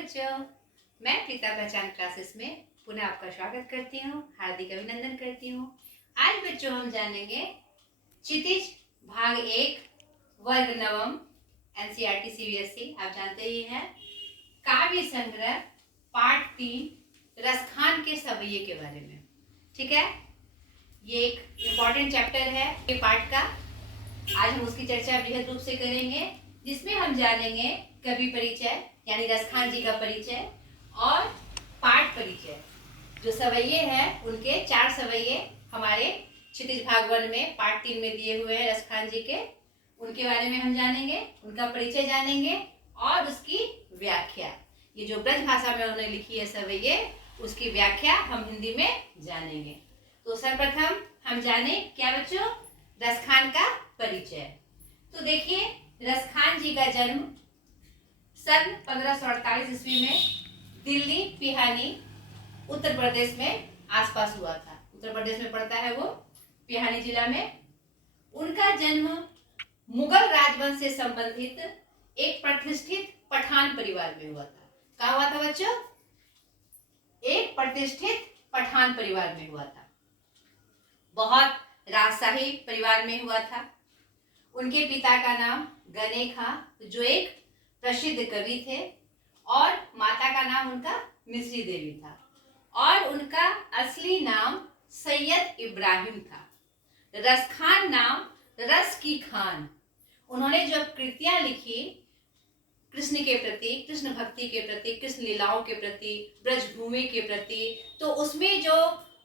बच्चों, मैं प्रीता पहचान क्लासेस में पुनः आपका स्वागत करती हूँ, हार्दिक अभिनंदन करती हूँ। आज बच्चों हम जानेंगे क्षितिज भाग 1 वर्ग नवम एनसीईआरटी सीबीएसई आप जानते ही हैं, काव्य संग्रह पाठ 3 रसखान के सवैये के बारे में। ठीक है, ये एक इम्पॉर्टेंट चैप्टर है ये पाठ का। आज हम उसकी चर्चा बृहद रूप से करेंगे, जिसमें हम जानेंगे कवि परिचय यानी रसखान जी का परिचय और पाठ परिचय। जो सवैये हैं उनके 4 सवैये हमारे क्षितिज भाग 1 में पाठ 3 में दिए हुए हैं रसखान जी के, उनके बारे में हम जानेंगे, उनका परिचय जानेंगे और उसकी व्याख्या। ये जो ब्रज भाषा में उन्होंने लिखी है सवैये, उसकी व्याख्या हम हिंदी में जानेंगे। तो सर्वप्रथम हम जाने क्या बच्चों, रसखान का परिचय। तो देखिए, रसखान जी का जन्म सन 1548 ईस्वी में दिल्ली पिहानी उत्तर प्रदेश में आसपास हुआ था। उत्तर प्रदेश में पड़ता है वो, पिहानी जिला में। उनका जन्म मुगल राजवंश से संबंधित एक प्रतिष्ठित पठान परिवार में हुआ था। क्या हुआ था बच्चों? एक प्रतिष्ठित पठान परिवार में हुआ था, बहुत राजशाही परिवार में हुआ था। उनके पिता का नाम गने खां, जो एक प्रसिद्ध कवि थे, और माता का नाम उनका मिश्री देवी था, और उनका असली नाम सैयद इब्राहिम था। रसखान नाम रस की खान। उन्होंने जब कृतियां लिखी कृष्ण के प्रति, कृष्ण भक्ति के प्रति, कृष्ण लीलाओं के प्रति, ब्रजभूमि के प्रति, तो उसमें जो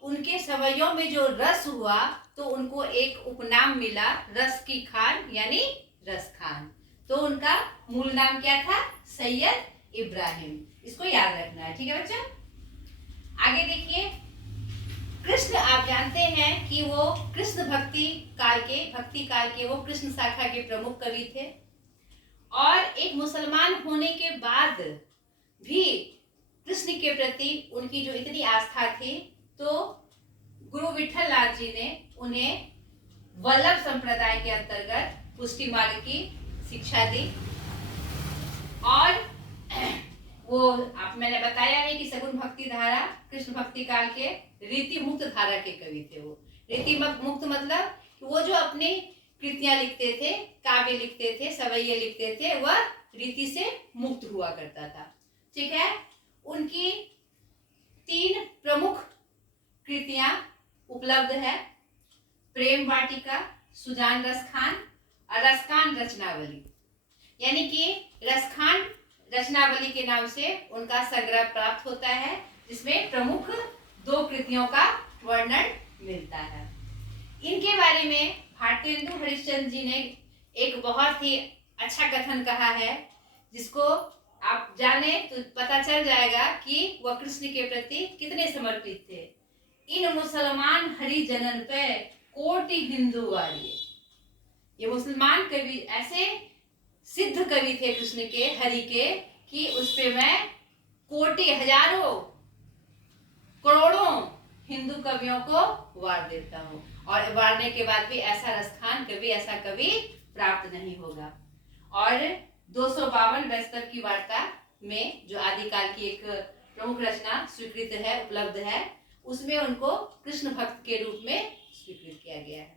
उनके सवैयों में जो रस हुआ तो उनको एक उपनाम मिला रस की खान यानी रसखान। तो उनका मूल नाम क्या था? सैयद इब्राहिम। इसको याद रखना है, ठीक है बच्चा। आगे देखिए, कृष्ण आप जानते हैं कि वो कृष्ण भक्ति काल के वो कृष्ण शाखा के प्रमुख कवि थे, और एक मुसलमान होने के बाद भी कृष्ण के प्रति उनकी जो इतनी आस्था थी, तो गुरु विठल नाथ जी ने उन्हें वल्लभ संप्रदाय के अंतर्गत पुष्टि मार्ग की शिक्षा दी। और वो मैंने बताया है कि सगुन भक्ति धारा कृष्ण भक्ति काल के रीति मुक्त धारा के कवि थे। वो रीति मुक्त मतलब वो जो अपनी कृतियां लिखते थे, काव्य लिखते थे, सवैये लिखते थे, वह रीति से मुक्त हुआ करता था। ठीक है, उनकी 3 प्रमुख कृतियां उपलब्ध है, प्रेम वाटिका, सुजान रसखान और रसखान रचनावली। यानी कि रसखान रचनावली के नाम से उनका संग्रह प्राप्त होता है, जिसमें प्रमुख 2 कृतियों का वर्णन मिलता है। इनके बारे में भारतेंदु हरिश्चंद्र जी ने एक बहुत ही अच्छा कथन कहा है, जिसको आप जाने तो पता चल जाएगा कि वह कृष्ण के प्रति कितने समर्पित थे। इन मुसलमान हरिजनन पे कोटि हिंदू वारिये। ये मुसलमान कवि ऐसे सिद्ध कवि थे कृष्ण के, हरि के, कि उस पे मैं कोटि हजारों करोड़ों हिंदू कवियों को वार देता हूँ, और वारने के बाद भी ऐसा रसखान कवि, ऐसा कवि प्राप्त नहीं होगा। और 252 वैष्णव की वार्ता में जो आदिकाल की एक प्रमुख रचना स्वीकृत है, उपलब्ध है, उसमें उनको कृष्ण भक्त के रूप में स्वीकृत किया गया है।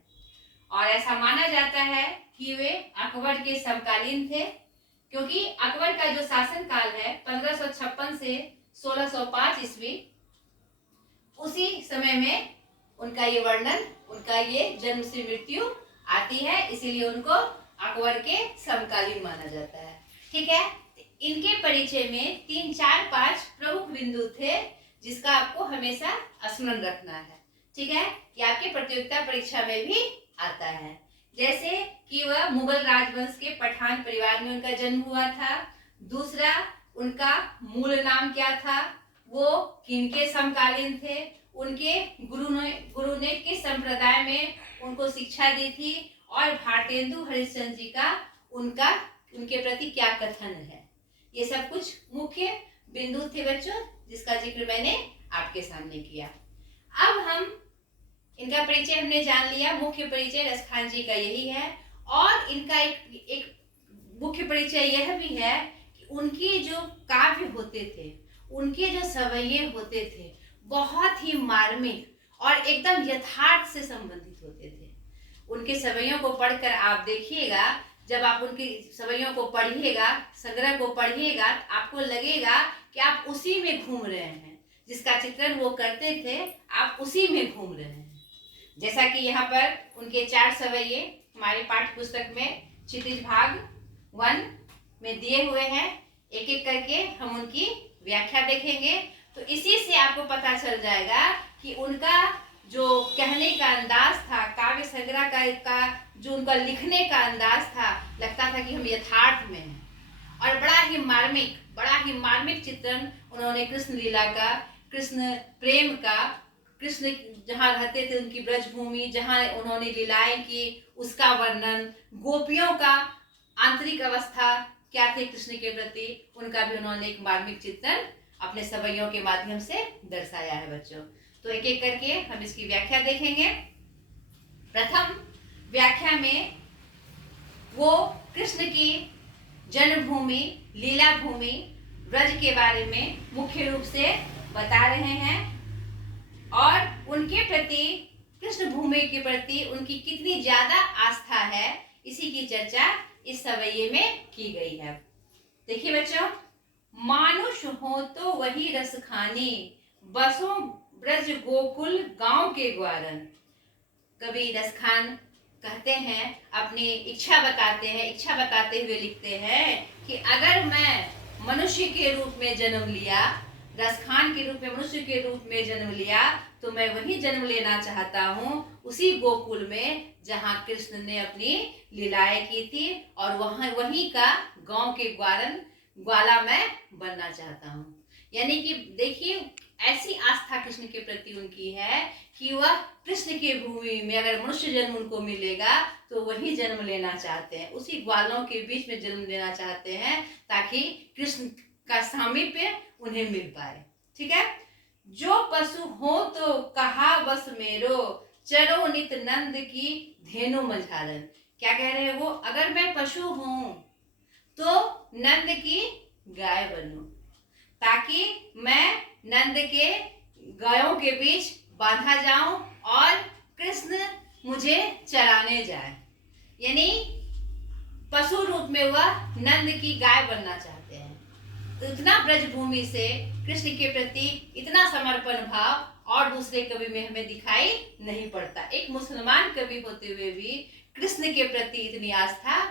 और ऐसा माना जाता है कि वे अकबर के समकालीन थे, क्योंकि अकबर का जो शासन काल है 1556 से 1605 ईस्वी, उसी समय में उनका ये वर्णन, उनका ये जन्म से मृत्यु आती है, इसीलिए उनको अकबर के समकालीन माना जाता है। ठीक है, इनके परिचय में 3, 4, 5 प्रमुख बिंदु थे, जिसका आपको हमेशा स्मरण रखना है। ठीक है, ये आपके प्रतियोगिता परीक्षा में भी आता है। जैसे कि वह मुगल राजवंश के पठान परिवार में उनका जन्म हुआ था। दूसरा, उनका मूल नाम क्या था, वो किनके समकालीन थे, उनके गुरु ने किस संप्रदाय में उनको शिक्षा दी थी, और भारतेंदु हरिश्चंद्र जी का उनके प्रति क्या कथन है। ये सब कुछ मुख्य बिंदु थे बच्चों, जिसका जिक्र मैंने आपके सामने किया। अब हम इनका परिचय हमने जान लिया, मुख्य परिचय रसखान जी का यही है। और इनका एक मुख्य परिचय यह भी है कि उनके जो काव्य होते होते थे, उनके जो सवैये होते थे बहुत ही मार्मिक और एकदम यथार्थ से संबंधित होते थे। उनके सवैयों को पढ़कर आप देखिएगा, जब आप उनकी सवैयों को पढ़िएगा, संग्रह को पढ़िएगा, आपको लगेगा कि आप उसी में घूम रहे हैं, जिसका चित्रण वो करते थे आप उसी में घूम रहे हैं। जैसा कि यहाँ पर उनके 4 सवैये हमारे पाठ्य पुस्तक में क्षितिज भाग 1 में दिए हुए हैं। एक एक करके हम उनकी व्याख्या देखेंगे, तो इसी से आपको पता चल जाएगा कि उनका जो कहने का अंदाज था, काव्य संग्रह का जो उनका लिखने का अंदाज था, लगता था कि हम यथार्थ में हैं। और बड़ा ही मार्मिक चित्रण उन्होंने कृष्ण लीला का, कृष्ण प्रेम का, कृष्ण जहाँ रहते थे उनकी ब्रजभूमि, जहाँ उन्होंने लीलाएं की, उसका वर्णन, गोपियों का आंतरिक अवस्था क्या थे कृष्ण के प्रति, उनका भी उन्होंने एक मार्मिक चित्रण अपने सवैयों के माध्यम से दर्शाया है बच्चों। तो एक एक करके हम इसकी व्याख्या देखेंगे। प्रथम व्याख्या में वो कृष्ण की जन्मभूमि, लीला भूमि, ब्रज के बारे में मुख्य रूप से बता रहे हैं और उनके प्रति, कृष्ण भूमि के प्रति उनकी कितनी ज्यादा आस्था है, इसी की चर्चा इस सवैये में की गई है। देखिए बच्चों, मानुष हो तो वही रस खाने, बसो ब्रज गोकुल गांव के ग्वारन। कवि रसखान कहते हैं, अपनी इच्छा बताते हुए लिखते हैं कि अगर मैं मनुष्य के रूप में जन्म लिया, रसखान के रूप में मनुष्य के रूप में जन्म लिया, तो मैं वही जन्म लेना चाहता हूँ, उसी गोकुल में जहाँ कृष्ण ने अपनी लीलाएं की थी, और वहीं का गांव के ग्वाला मैं बनना चाहता हूँ। यानी कि देखिए, ऐसी आस्था कृष्ण के प्रति उनकी है कि वह कृष्ण की भूमि में अगर मनुष्य जन्म उनको मिलेगा तो वही जन्म लेना चाहते हैं, उसी ग्वालों के बीच में जन्म लेना चाहते हैं, ताकि कृष्ण का सामीप्य उन्हें मिल पाए। ठीक है। जो पशु हो तो कहा बस मेरो, चरो नित नंद की धेनु मझारन। क्या कह रहे हैं वो? अगर मैं पशु हूं तो नंद की गाय बनूं, ताकि मैं नंद के गायों के बीच बांधा जाऊं और कृष्ण मुझे चराने जाए। यानी पशु रूप में वह नंद की गाय बनना चाहते हैं। तो इतना ब्रजभूमि से कृष्ण के प्रति इतना समर्पण भाव और दूसरे कवि में हमें दिखाई नहीं पड़ता। एक मुसलमान कवि होते हुए भी कृष्ण के प्रति इतनी आस्था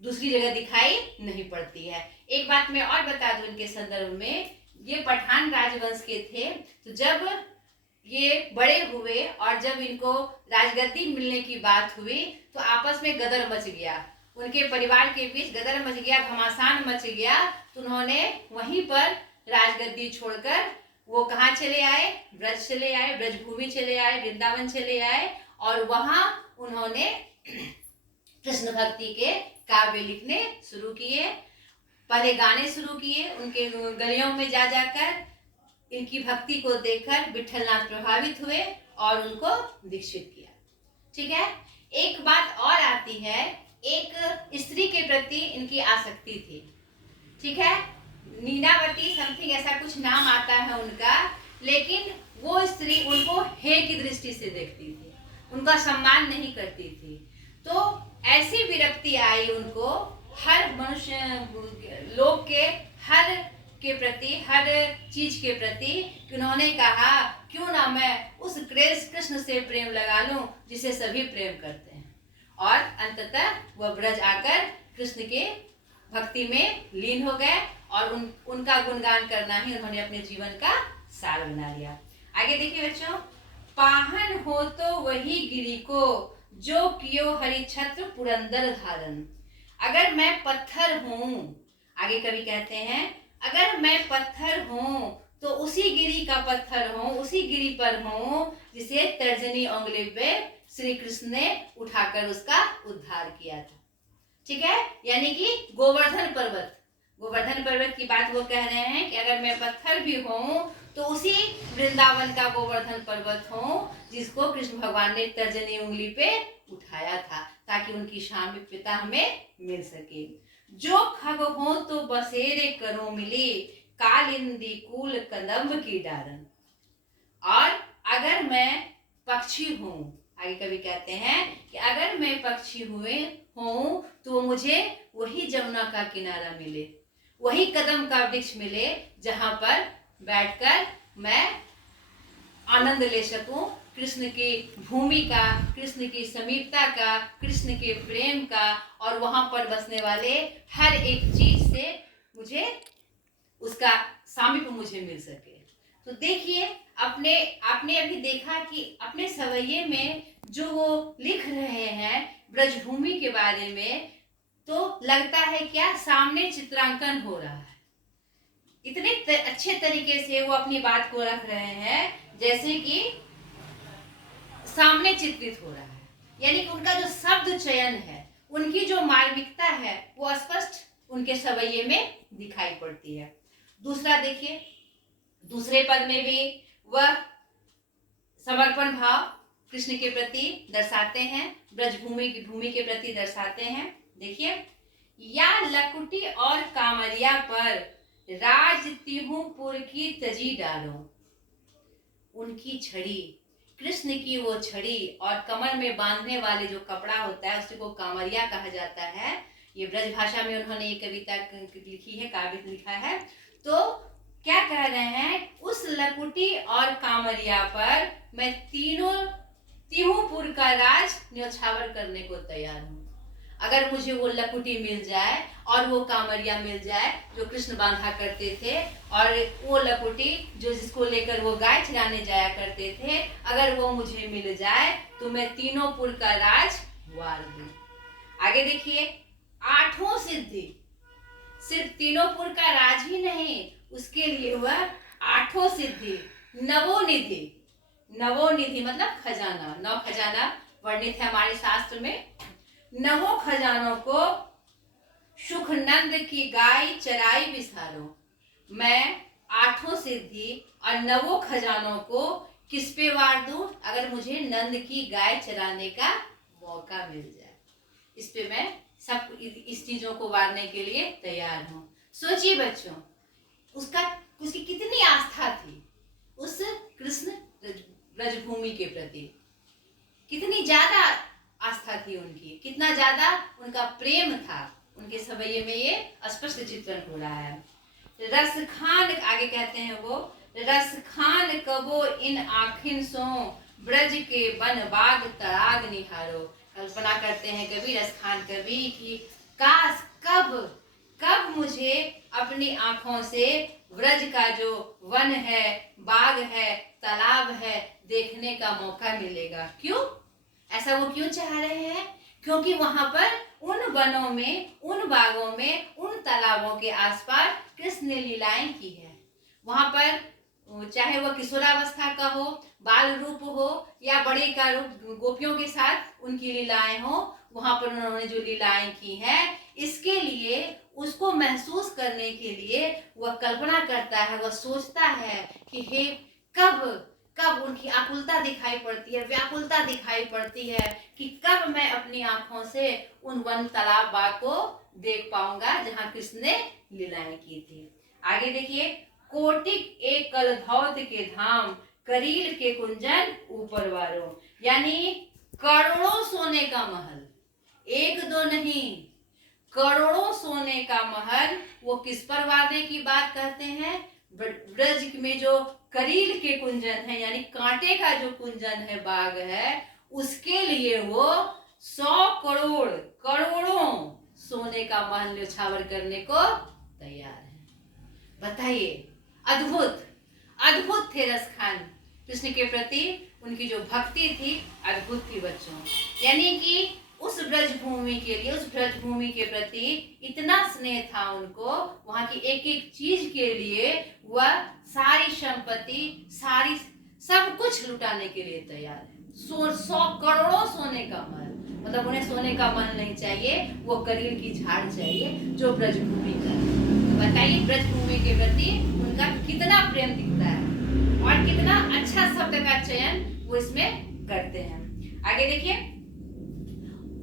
दूसरी जगह दिखाई नहीं पड़ती है। एक बात मैं और बता दूं इनके संदर्भ में, ये पठान राजवंश के थे, तो जब ये बड़े हुए और जब इनको राजगद्दी मिलने की बात हुई तो आपस में गदर मच गया, उनके परिवार के बीच गदर मच गया, घमासान मच गया। तो उन्होंने वहीं पर राजगद्दी छोड़कर वो कहाँ चले आए? ब्रज चले आए, ब्रजभूमि चले आए, वृंदावन चले आए, और वहां उन्होंने कृष्ण भक्ति के काव्य लिखने शुरू किए, पहले गाने शुरू किए, उनके गलियों में जा जाकर इनकी भक्ति को देखकर विठलनाथ प्रभावित हुए और उनको दीक्षित किया। ठीक है। एक बात और आती है, एक स्त्री के प्रति इनकी आसक्ति थी। ठीक है, नीनावती समथिंग ऐसा कुछ नाम आता है उनका, लेकिन वो स्त्री उनको हे की दृष्टि से देखती थी, उनका सम्मान नहीं करती थी। तो ऐसी विरक्ति आई उनको हर मनुष्य लोग के हर के प्रति, हर चीज के प्रति, कि उन्होंने कहा क्यों ना मैं उस कृष्ण से प्रेम लगा लूं जिसे सभी प्रेम करते हैं। और अंततः वह ब्रज आकर कृष्ण के भक्ति में लीन हो गए और उनका गुणगान करना ही उन्होंने अपने जीवन का सार बना लिया। आगे देखिए बच्चों, पाहन हो तो वही गिरी को, जो कियो हरि छत्र पुरंदर धारण। अगर मैं पत्थर हूं, आगे कवि कहते हैं, अगर मैं पत्थर हूं तो उसी गिरी का पत्थर हूं, उसी गिरी पर हूं जिसे तर्जनी उंगली पे श्री कृष्ण ने उठाकर उसका उद्धार किया था। ठीक है, यानी कि गोवर्धन पर्वत की बात वो कह रहे हैं कि अगर मैं पत्थर भी हूं तो उसी वृंदावन का गोवर्धन पर्वत हूं जिसको कृष्ण भगवान ने तर्जनी उंगली पे उठाया था, ताकि उनकी सामीप्यता हमें मिल सके। जो खग हो तो बसेरे करो मिले, कालिंदी कूल कदम्ब की डारन। और अगर मैं पक्षी हूँ, आगे कवि कहते हैं कि अगर मैं पक्षी हूँ तो मुझे वही जमुना का किनारा मिले, वही कदम का वृक्ष मिले जहां पर बैठकर मैं आनंद ले सकूं कृष्ण की भूमि का, कृष्ण की समीपता का, कृष्ण के प्रेम का, और वहां पर बसने वाले हर एक चीज से मुझे उसका सामीप्य मुझे मिल सके। तो देखिए, अपने आपने अभी देखा कि अपने सवैये में जो वो लिख रहे हैं ब्रजभूमि के बारे में, तो लगता है क्या सामने चित्रांकन हो रहा है। इतने अच्छे तरीके से वो अपनी बात को रख रहे हैं जैसे कि सामने चित्रित हो रहा है, यानी कि उनका जो शब्द चयन है, उनकी जो मार्मिकता है, वो स्पष्ट उनके सवैये में दिखाई पड़ती है। दूसरा देखिए, दूसरे पद में भी वह समर्पण भाव कृष्ण के प्रति दर्शाते हैं, ब्रजभूमि की भूमि के प्रति दर्शाते हैं। देखिए, या लकुटी और कामरिया पर राज तिहुपुर की तजी डालो। उनकी छड़ी, कृष्ण की वो छड़ी और कमर में बांधने वाले जो कपड़ा होता है उसी को कामरिया कहा जाता है। ये ब्रज भाषा में उन्होंने ये कविता लिखी है, काव्य लिखा है। तो क्या कह रहे हैं, उस लकुटी और कामरिया पर मैं तिहुपुर का राज न्योछावर करने को तैयार हूँ। अगर मुझे वो लकुटी मिल जाए और वो कामरिया मिल जाए जो कृष्ण बांधा करते थे, और वो लकुटी जो जिसको लेकर वो गाय चराने जाया करते थे, अगर वो मुझे मिल जाए तो मैं तीनों पुर का राज वार दूं। आगे देखिए, आठों सिद्धि, सिर्फ तीनों पुर का राज ही नहीं, उसके लिए वह आठों सिद्धि, नवोनिधि, नवोनिधि मतलब खजाना, नौ खजाना वर्णित है हमारे शास्त्र में। नवों खजानों को सुख नंद की गाय चराई विसारो। मैं आठों सिद्धि और नवों खजानों को किस पे वार दूं? अगर मुझे नंद की गाय चराने का मौका मिल जाए, इस पे मैं सब इस चीजों को वारने के लिए तैयार हूँ। सोचिए बच्चों, उसकी कितनी आस्था थी उस कृष्ण ब्रजभूमि के प्रति, कितनी ज्यादा आस्था थी उनकी, कितना ज्यादा उनका प्रेम था। उनके सवैये में ये स्पष्ट चित्रण हो रहा है। रस खान, आगे कहते हैं वो, रस खान कबो इन आखिन सो ब्रज के वन बाग तराग निहारो। कल्पना करते हैं कवि, रस खान कवि की काश कब मुझे अपनी आंखों से ब्रज का जो वन है, बाग है, तालाब है, देखने का मौका मिलेगा। क्यों ऐसा वो क्यों चाह रहे हैं? क्योंकि वहां पर उन वनों में, उन बागों में, उन तालाबों के आसपास कृष्ण ने लीलाएं की है। वहां पर चाहे वह किशोरावस्था का हो, बाल रूप हो, या बड़े का रूप, गोपियों के साथ उनकी लीलाएं हो, वहां पर उन्होंने जो लीलाएं की हैं, इसके लिए, उसको महसूस करने के लिए वह कल्पना करता है, वह सोचता है कि हे कब उनकी आकुलता दिखाई पड़ती है, व्याकुलता दिखाई पड़ती है कि कब मैं अपनी आंखों से उन वन तालाब बाग को देख पाऊंगा जहां कृष्ण ने लीलाएं की थी। आगे देखिए, कोटिक एक कलधौत के धाम करील के कुंजन ऊपर वारो। यानी करोड़ों सोने का महल, एक दो नहीं, करोड़ों सोने का महल, वो किस पर वादे की बात कहते हैं? ब्रज में जो करील के कुंजन है, यानी कांटे का जो कुंजन है, बाग है, उसके लिए वो 100 करोड़ों सोने का महल न्योछावर करने को तैयार है। बताइए, अद्भुत थे रस खान, कृष्ण के प्रति उनकी जो भक्ति थी अद्भुत थी बच्चों। यानी कि उस ब्रजभूमि के लिए, उस ब्रजभूमि के प्रति इतना स्नेह था उनको, वहां की एक एक चीज के लिए वह सारी संपत्ति, सारी सब कुछ लुटाने के लिए तैयार है। 100 करोड़ों सोने का महल, मतलब उन्हें सोने का महल नहीं चाहिए, वो करील की झाड़ चाहिए जो ब्रजभूमि का है। तो बताइए, ब्रजभूमि के प्रति उनका कितना प्रेम दिखता है और कितना अच्छा शब्द का चयन वो इसमें करते हैं। आगे देखिए,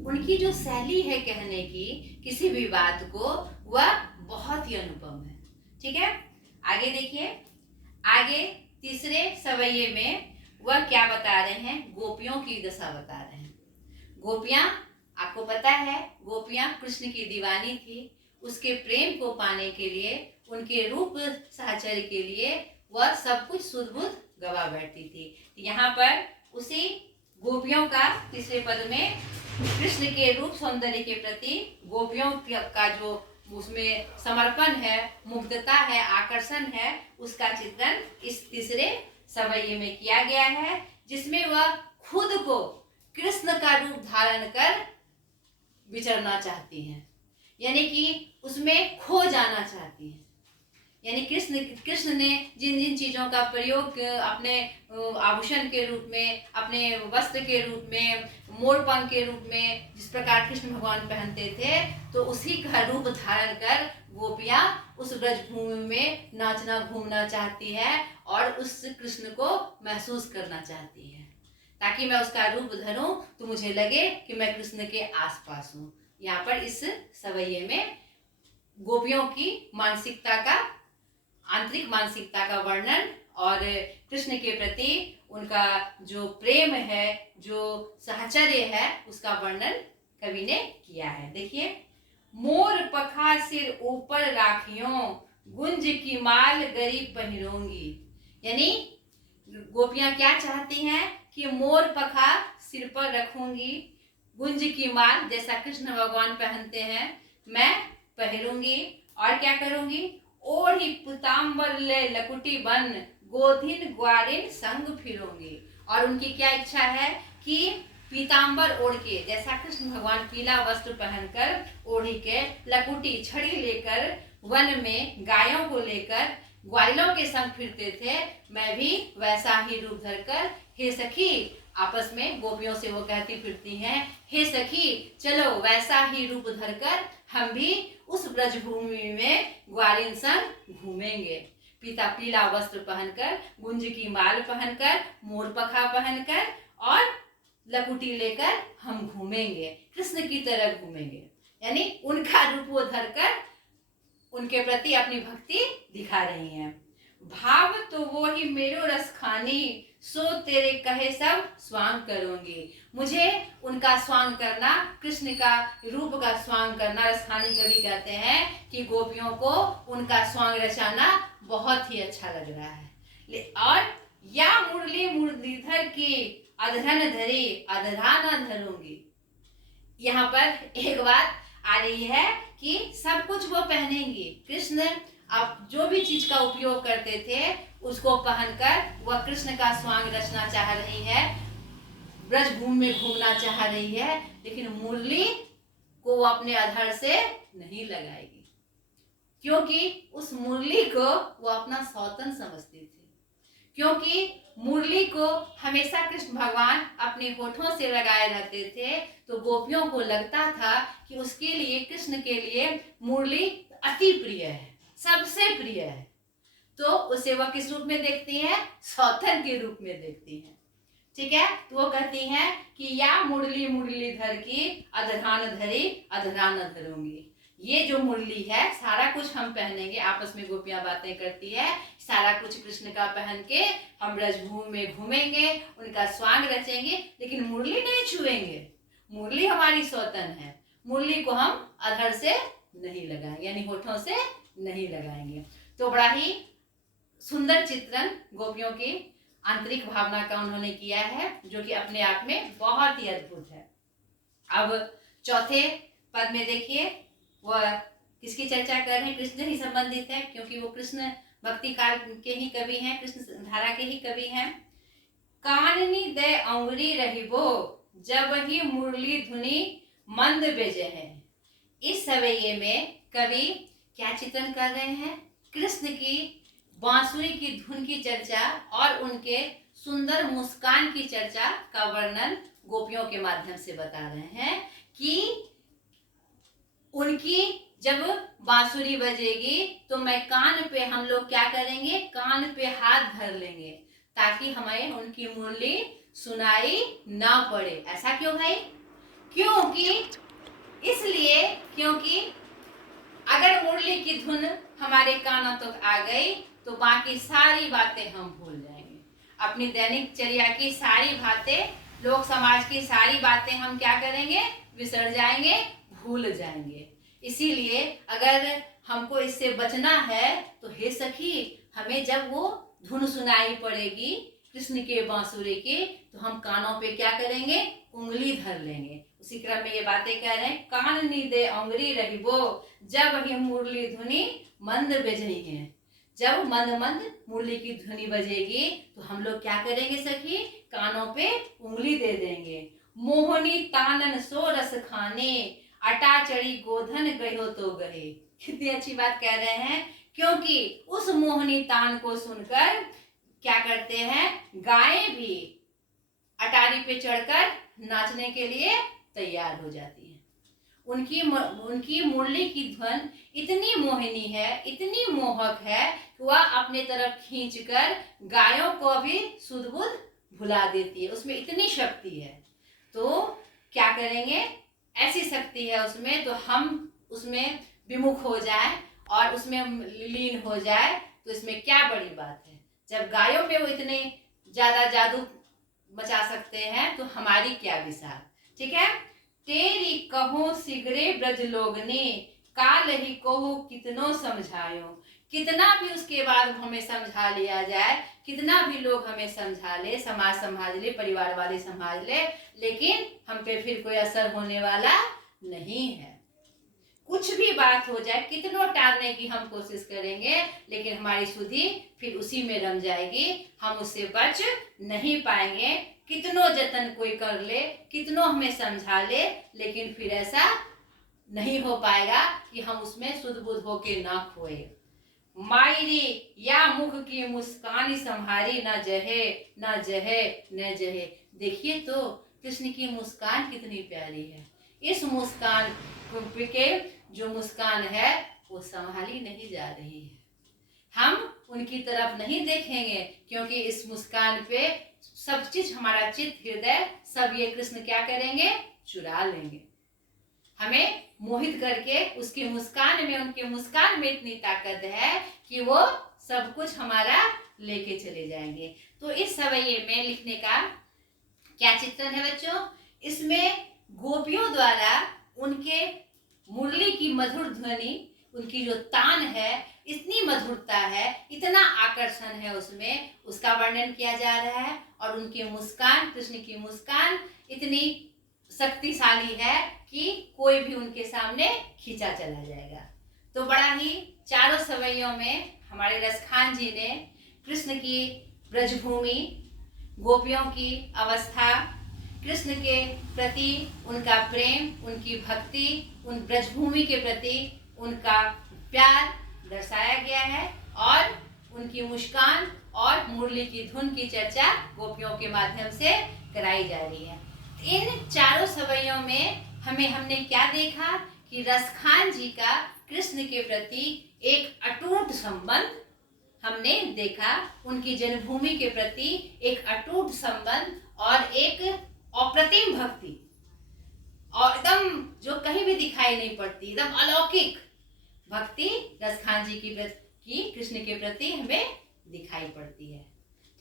उनकी जो शैली है कहने की किसी भी बात को, वह बहुत ही अनुपम है। ठीक है, आगे देखिए, आगे तीसरे सवैये में वह क्या बता रहे हैं, गोपियों की दशा बता रहे हैं। गोपियां, आपको पता है गोपियां कृष्ण की दीवानी थी, उसके प्रेम को पाने के लिए, उनके रूप साहचर्य के लिए वह सब कुछ सुध बुध गवा बैठती थी। यहाँ पर उसी गोपियों का तीसरे पद में कृष्ण के रूप सौंदर्य के प्रति गोपियों का जो उसमें समर्पण है, मुग्धता है, आकर्षण है, उसका चित्रण इस तीसरे सवैये में किया गया है, जिसमें वह खुद को कृष्ण का रूप धारण कर विचरना चाहती हैं, यानी कि उसमें खो जाना चाहती हैं। यानी कृष्ण ने जिन जिन चीजों का प्रयोग अपने आभूषण के रूप में, अपने वस्त्र के रूप में, मोरपंख के रूप में जिस प्रकार कृष्ण भगवान पहनते थे, तो उसी का रूप धारण कर गोपियां उस ब्रजभूमि में नाचना घूमना चाहती है और उस कृष्ण को महसूस करना चाहती है, ताकि मैं उसका रूप धरूं तो मुझे लगे कि मैं कृष्ण के आसपास हूँ। यहाँ पर इस सवैये में गोपियों की मानसिकता का, आंतरिक मानसिकता का वर्णन और कृष्ण के प्रति उनका जो प्रेम है, जो साहचर्य है, उसका वर्णन कवि ने किया है। देखिए, मोर पखा सिर ऊपर राखियों, गुंज की माल गरीब पहिरोंगी। यानी गोपियां क्या चाहती हैं कि मोर पखा सिर पर रखूंगी, गुंज की माल जैसा कृष्ण भगवान पहनते हैं मैं पहनूंगी, और क्या करूंगी, ओढ़ी पीताम्बर ले लकुटी बन, गोधिन ग्वारिन संग फिरूंगी। और उनकी क्या इच्छा है कि पीताम्बर ओढ़ के, जैसा कृष्ण भगवान पीला वस्त्र पहनकर ओढ़ी के लकुटी छड़ी लेकर वन में गायों को लेकर ग्वालियों के संग फिरते थे, मैं भी वैसा ही रूप धरकर, हे सखी, आपस में गोपियों से वो कहती फिरती हैं, हे सखी चलो वैसा ही रूप धरकर हम भी उस ब्रजभूमि में ग्वालिन संग घूमेंगे। पीला वस्त्र पहनकर, गुंज की माल पहनकर, मोर पखा पहनकर और लकुटी लेकर हम घूमेंगे, कृष्ण की तरह घूमेंगे। यानी उनका रूप वो धरकर उनके प्रति अपनी भक्ति दिखा रही हैं। भाव तो वो ही मेरो रस खानी, सो तेरे कहे सब स्वांग करूंगी। मुझे उनका स्वांग करना, कृष्ण का रूप का स्वांग करना, रसखानी कवि कहते हैं कि गोपियों को उनका स्वांग रचाना बहुत ही अच्छा लग रहा है। और या मुरली मुरलीधर की अधरन धरी अधरा न धरूंगी। यहाँ पर एक बात आ रही है कि सब कुछ वो पहनेंगी। कृष्ण अब जो भी चीज का उपयोग करते थे उसको पहनकर वह कृष्ण का स्वांग रचना चाह रही है, ब्रजभूमि में घूमना चाह रही है, लेकिन मुरली को वो अपने अधर से नहीं लगाएगी, क्योंकि उस मुरली को वो अपना सौतन समझती थी। क्योंकि मुरली को हमेशा कृष्ण भगवान अपने होठों से लगाए रहते थे, तो गोपियों को लगता था कि उसके लिए, कृष्ण के लिए मुरली अति प्रिय है, सबसे प्रिय है, तो उसे वह किस रूप में देखती है, सौतन के रूप में देखती है। ठीक है, तो वो कहती हैं कि या मुरली मुरलीधर की अधरान धरी अधरान धरूंगी। ये जो मुरली है, सारा कुछ हम पहनेंगे, आपस में गोपियां बातें करती है, सारा कुछ कृष्ण का पहन के हम ब्रजभूमि में घूमेंगे, उनका स्वांग रचेंगे, लेकिन मुरली नहीं छुएंगे। मुरली हमारी सौतन है, मुरली को हम अधर से नहीं लगाएंगे, यानी होठों से नहीं लगाएंगे। तो बड़ा ही सुंदर चित्रण गोपियों की आंतरिक भावना का उन्होंने किया है, जो कि अपने आप में बहुत ही अद्भुत है। अब चौथे पद में देखिए, वह किसकी चर्चा कर रहे हैं, कृष्ण ही संबंधित है, क्योंकि वो कृष्ण भक्ति काल के ही कवि हैं, कृष्ण धारा के ही कवि हैं। काननी दे अंगुरी रहिबो, जब ही मुरली धुनी मंद बेजे है। इस सवैये में कवि क्या चित्रण कर रहे हैं, कृष्ण की बांसुरी की धुन की चर्चा और उनके सुंदर मुस्कान की चर्चा का वर्णन गोपियों के माध्यम से बता रहे हैं कि उनकी जब बांसुरी बजेगी तो मैं कान पे, हम लोग क्या करेंगे, कान पे हाथ धर लेंगे, ताकि हमें उनकी मुरली सुनाई ना पड़े। ऐसा क्यों भाई? क्योंकि अगर मुरली की धुन हमारे कानों तक आ गई तो बाकी सारी बातें हम भूल जाएंगे। अपनी दैनिक चर्या की सारी बातें, लोक समाज की सारी बातें हम क्या करेंगे, विसर जाएंगे, भूल जाएंगे। इसीलिए अगर हमको इससे बचना है तो हे सखी, हमें जब वो धुन सुनाई पड़ेगी कृष्ण के बांसुरी की, तो हम कानों पे क्या करेंगे, उंगली धर लेंगे। उसी क्रम में ये बातें कह रहे हैं, कान नीदे उंगली रहिबो जब ही मुरली धुनी मंद बजेगी। जब मंद मंद मुरली की ध्वनि बजेगी तो हम लोग क्या करेंगे सखी, कानों पे उंगली दे देंगे। मोहनी तानन सो रस खाने अटा चढ़ी गोधन गयो तो गए। कितनी अच्छी बात कह रहे हैं, क्योंकि उस मोहनी तान को सुनकर क्या करते हैं, गायें भी अटारी पे चढ़कर नाचने के लिए तैयार हो जाती हैं। उनकी मुरली की ध्वन इतनी मोहिनी है, इतनी मोहक है कि वह अपने तरफ खींचकर गायों को भी सुध बुध भुला देती है। उसमें इतनी शक्ति है। तो क्या करेंगे, ऐसी शक्ति है उसमें, तो हम उसमें विमुख हो जाए और उसमें लीन हो जाए तो इसमें क्या बड़ी बात है। जब गायों पे वो इतने ज्यादा जादू मचा सकते हैं तो हमारी क्या विशाल। ठीक है, तेरी कहो सिगरे ब्रज लोगने काल ही कहो कितनो समझायो। कितना भी उसके बाद हमें समझा लिया जाए, कितना भी लोग हमें समझा ले, समाज समझ ले, परिवार वाले समझ ले, लेकिन हम पे फिर कोई असर होने वाला नहीं है। कुछ भी बात हो जाए, कितनों टालने की हम कोशिश करेंगे, लेकिन हमारी सुधि फिर उसी में रम जाएगी, हम उससे बच नहीं पाएंगे। कितनों जतन कोई कर ले, कितनों हमें समझा ले, लेकिन फिर ऐसा नहीं हो पाएगा कि हम उसमें सुध बुध होके ना खोए। मायरी या मुख की मुस्कान संहारी न जहे न जहे न जहे। देखिए तो कृष्ण की मुस्कान कितनी प्यारी है। इस मुस्कान के जो मुस्कान है वो संभाली नहीं जा रही है। हम उनकी तरफ नहीं देखेंगे, क्योंकि इस मुस्कान पे सब चीज, हमारा चित्त हृदय सब ये कृष्ण क्या करेंगे, चुरा लेंगे। हमें मोहित करके उसकी मुस्कान में, उनके मुस्कान में इतनी ताकत है कि वो सब कुछ हमारा लेके चले जाएंगे। तो इस सवैये में लिखने का क्या चित्रण है बच्चों, इसमें गोपियों द्वारा उनके मुरली की मधुर ध्वनि, उनकी जो तान है, इतनी मधुरता है, इतना आकर्षण है उसमें, उसका वर्णन किया जा रहा है। और उनकी मुस्कान, कृष्ण की मुस्कान इतनी शक्तिशाली है कि कोई भी उनके सामने खींचा चला जाएगा। तो बड़ा ही चारों सवैयों में हमारे रसखान जी ने कृष्ण की ब्रजभूमि, गोपियों की अवस्था, कृष्ण के प्रति उनका प्रेम, उनकी भक्ति, उन ब्रजभूमि के प्रति उनका प्यार दर्शाया गया है। और उनकी मुस्कान और मुरली की धुन की चर्चा गोपियों के माध्यम से कराई जा रही है। इन चारों सवैयों में हमने क्या देखा कि रसखान जी का कृष्ण के प्रति एक अटूट संबंध हमने देखा, उनकी जन्मभूमि के प्रति एक अटूट संबंध और एक अप्रतिम भक्ति, और एकदम जो कहीं भी दिखाई नहीं पड़ती, एकदम अलौकिक भक्ति रसखान जी की कृष्ण के प्रति हमें दिखाई पड़ती है।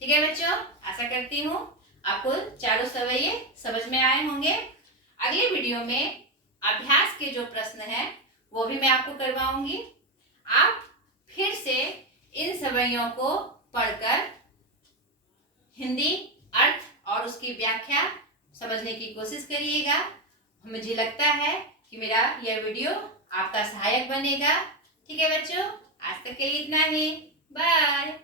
ठीक है बच्चों, आशा करती हूँ आपको चारों सवैये समझ में आए होंगे। अगले वीडियो में अभ्यास के जो प्रश्न हैं वो भी मैं आपको करवाऊंगी। आप फिर से इन सवैयों को पढ़कर हिंदी अर्थ और उसकी व्याख्या समझने की कोशिश करिएगा। मुझे लगता है कि मेरा यह वीडियो आपका सहायक बनेगा। ठीक है बच्चों, आज तक के लिए इतना ही। बाय।